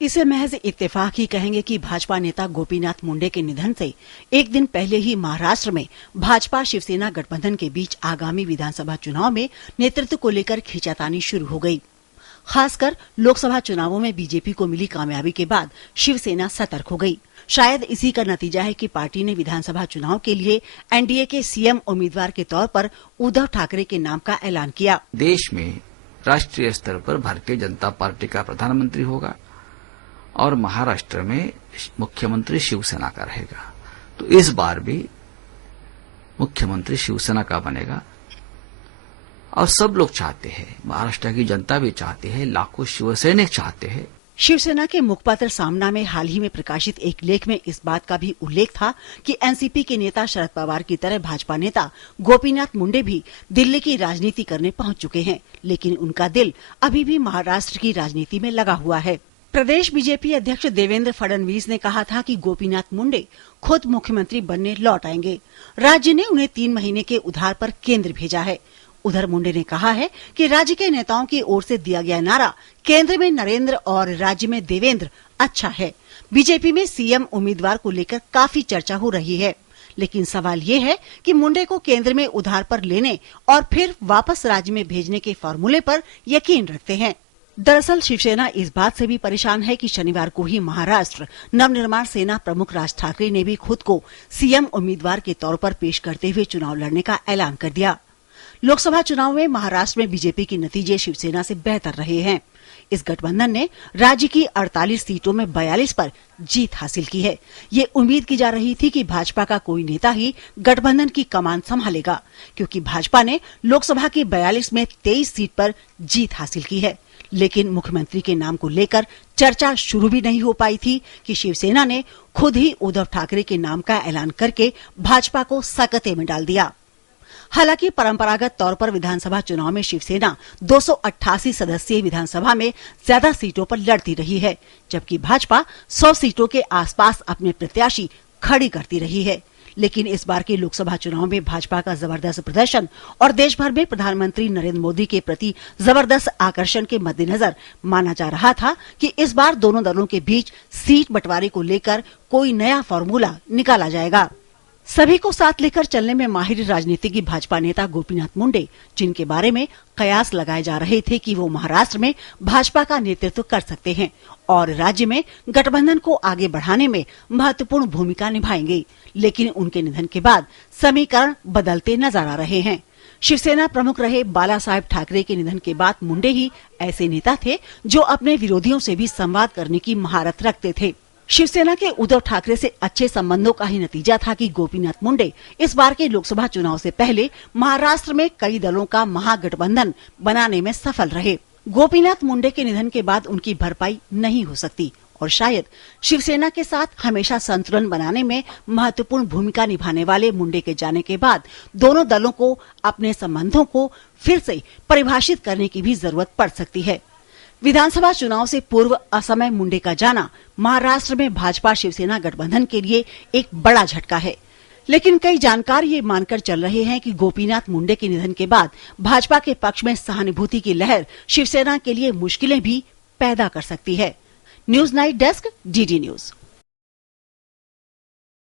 इसे महज इत्तेफाक ही कहेंगे कि भाजपा नेता गोपीनाथ मुंडे के निधन से एक दिन पहले ही महाराष्ट्र में भाजपा शिवसेना गठबंधन के बीच आगामी विधानसभा चुनाव में नेतृत्व को लेकर खींचातानी शुरू हो गई। खासकर लोकसभा चुनावों में बीजेपी को मिली कामयाबी के बाद शिवसेना सतर्क हो गई। शायद इसी का नतीजा है कि पार्टी ने विधानसभा चुनाव के लिए एनडीए के सीएम उम्मीदवार के तौर पर उद्धव ठाकरे के नाम का ऐलान किया। देश में राष्ट्रीय स्तर पर भारतीय जनता पार्टी का प्रधानमंत्री होगा और महाराष्ट्र में मुख्यमंत्री शिवसेना का रहेगा। तो इस बार भी मुख्यमंत्री शिवसेना का बनेगा और सब लोग चाहते हैं, महाराष्ट्र की जनता भी चाहती है, लाखों शिवसैनिक चाहते हैं। शिवसेना के मुखपत्र सामना में हाल ही में प्रकाशित एक लेख में इस बात का भी उल्लेख था कि एनसीपी के नेता शरद पवार की तरह भाजपा नेता गोपीनाथ मुंडे भी दिल्ली की राजनीति करने पहुंच चुके हैं, लेकिन उनका दिल अभी भी महाराष्ट्र की राजनीति में लगा हुआ है। प्रदेश बीजेपी अध्यक्ष देवेंद्र फडणवीस ने कहा था कि गोपीनाथ मुंडे खुद मुख्यमंत्री बनने लौट आएंगे। राज्य ने उन्हें 3 महीने के उधार पर केंद्र भेजा है। उधर मुंडे ने कहा है कि राज्य के नेताओं की ओर से दिया गया नारा केंद्र में नरेंद्र और राज्य में देवेंद्र अच्छा है। बीजेपी में सीएम उम्मीदवार को लेकर काफी चर्चा हो रही है, लेकिन सवाल ये है कि मुंडे को केंद्र में उधार पर लेने और फिर वापस राज्य में भेजने के फॉर्मूले पर यकीन रखते हैं। दरअसल शिवसेना इस बात से भी परेशान है कि शनिवार को ही महाराष्ट्र नवनिर्माण सेना प्रमुख राज ठाकरे ने भी खुद को सीएम उम्मीदवार के तौर पर पेश करते हुए चुनाव लड़ने का ऐलान कर दिया। लोकसभा चुनाव में महाराष्ट्र में बीजेपी के नतीजे शिवसेना से बेहतर रहे हैं। इस गठबंधन ने राज्य की 48 सीटों में 42 पर जीत हासिल की है। ये उम्मीद की जा रही थी कि भाजपा का कोई नेता ही गठबंधन की कमान संभालेगा, क्योंकि भाजपा ने लोकसभा की 42 में 23 सीट पर जीत हासिल की है। लेकिन मुख्यमंत्री के नाम को लेकर चर्चा शुरू भी नहीं हो पाई थी कि शिवसेना ने खुद ही उद्धव ठाकरे के नाम का ऐलान करके भाजपा को सकते में डाल दिया। हालांकि परंपरागत तौर पर विधानसभा चुनाव में शिवसेना 288 सदस्यीय विधानसभा में ज्यादा सीटों पर लड़ती रही है, जबकि भाजपा 100 सीटों के आसपास अपने प्रत्याशी खड़ी करती रही है। लेकिन इस बार के लोकसभा चुनाव में भाजपा का जबरदस्त प्रदर्शन और देश भर में प्रधानमंत्री नरेंद्र मोदी के प्रति जबरदस्त आकर्षण के मद्देनजर माना जा रहा था कि इस बार दोनों दलों के बीच सीट बंटवारे को लेकर कोई नया फॉर्मूला निकाला जाएगा। सभी को साथ लेकर चलने में माहिर राजनीतिज्ञ भाजपा नेता गोपीनाथ मुंडे, जिनके बारे में कयास लगाए जा रहे थे कि वो महाराष्ट्र में भाजपा का नेतृत्व कर सकते हैं और राज्य में गठबंधन को आगे बढ़ाने में महत्वपूर्ण भूमिका निभाएंगे, लेकिन उनके निधन के बाद समीकरण बदलते नजर आ रहे हैं। शिवसेना प्रमुख रहे बाला साहेब ठाकरे के निधन के बाद मुंडे ही ऐसे नेता थे जो अपने विरोधियों से भी संवाद करने की महारत रखते थे। शिवसेना के उद्धव ठाकरे से अच्छे संबंधों का ही नतीजा था कि गोपीनाथ मुंडे इस बार के लोकसभा चुनाव से पहले महाराष्ट्र में कई दलों का महागठबंधन बनाने में सफल रहे। गोपीनाथ मुंडे के निधन के बाद उनकी भरपाई नहीं हो सकती और शायद शिवसेना के साथ हमेशा संतुलन बनाने में महत्वपूर्ण भूमिका निभाने वाले मुंडे के जाने के बाद दोनों दलों को अपने संबंधों को फिर से परिभाषित करने की भी जरूरत पड़ सकती है। विधानसभा चुनाव से पूर्व असमय मुंडे का जाना महाराष्ट्र में भाजपा शिवसेना गठबंधन के लिए एक बड़ा झटका है, लेकिन कई जानकार ये मानकर चल रहे हैं कि गोपीनाथ मुंडे के निधन के बाद भाजपा के पक्ष में सहानुभूति की लहर शिवसेना के लिए मुश्किलें भी पैदा कर सकती है। News night desk, DD news.